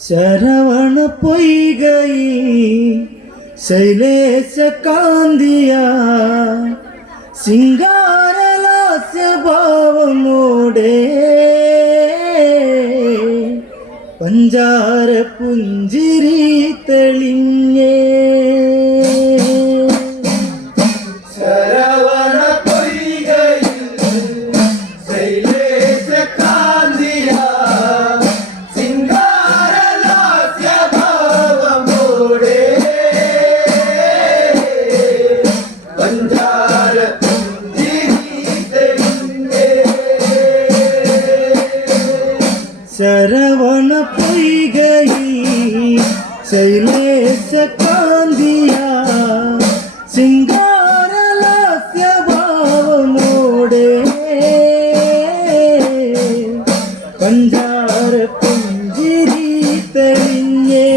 ശരവണ പൊയ്കയിൽ ശൈലേശ കാന്തിയ സിംഗാരലാസ്യ ഭാവമോടെ പഞ്ചാര പുഞ്ചിരി തെളിഞ്ഞേ ശരവണ പൊയ്കയിൽ ശൈലേശ കാന്തിയ സിംഗാരലാസ്യ ഭാവമോടെ പഞ്ചാര പുഞ്ചിരി തെളിഞ്ഞേ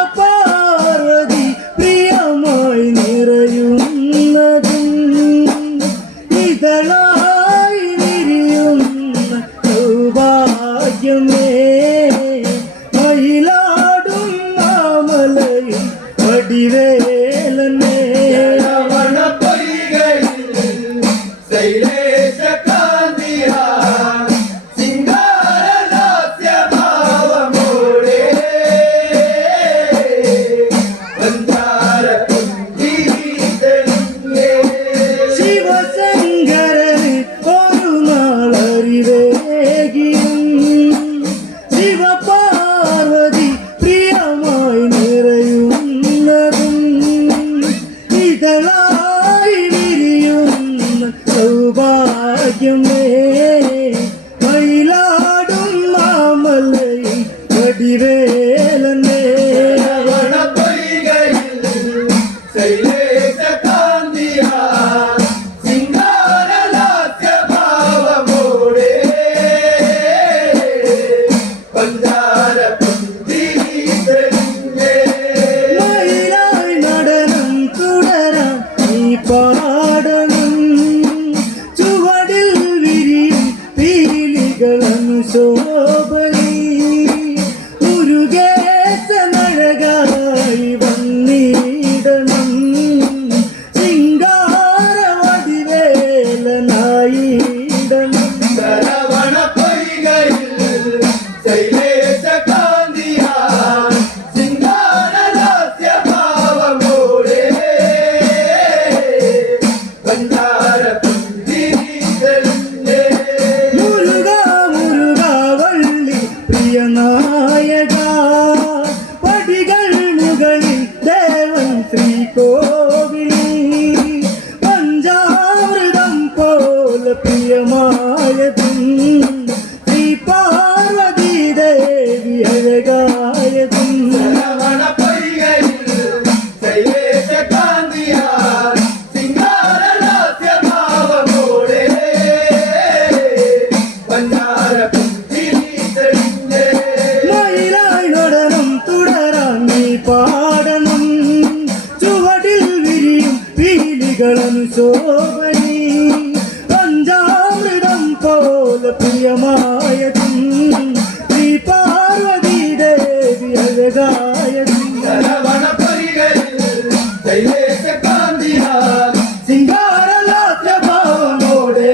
ശിവപാർവതി പ്രിയമായി നിറയുന്നതും ഇതളായി വിരിയുന്ന സൗഭാഗ്യമേ മയിലാടും മാമലയിൽ വടിവേലനേ ശിവപാർവതി പ്രിയമായി നിറയുന്നതും ഇതളായി വിരിയുന്ന സൗഭാഗ്യമേ മയിലാടും മാമലയിൽ വടിവേലനേ പാടണം ചുവടിൽ വിരിയും പീലികളന്നു ശോഭലി മുരുകേശനഴകായി വന്നിടണം സിംഗാരവടിവേലനായിടണം നായക പടികൾ മുകളിൽ ദേവൻ ശ്രീകോവിലിൽ പഞ്ചാമൃതം പോലെ പ്രിയമായതും ശ്രീ പാർവതി ദേവി അഴകായതും പാടണം ചുവടിൽ വിരിയും പീലികളന്നു ശോഭനി പഞ്ചാമൃതം പോലെ പ്രിയമായതും ശ്രീ പാർവതി ദേവി അഴകായതും സിംഗാരലാസ്യ ഭാവമോടെ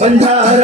പഞ്ചാര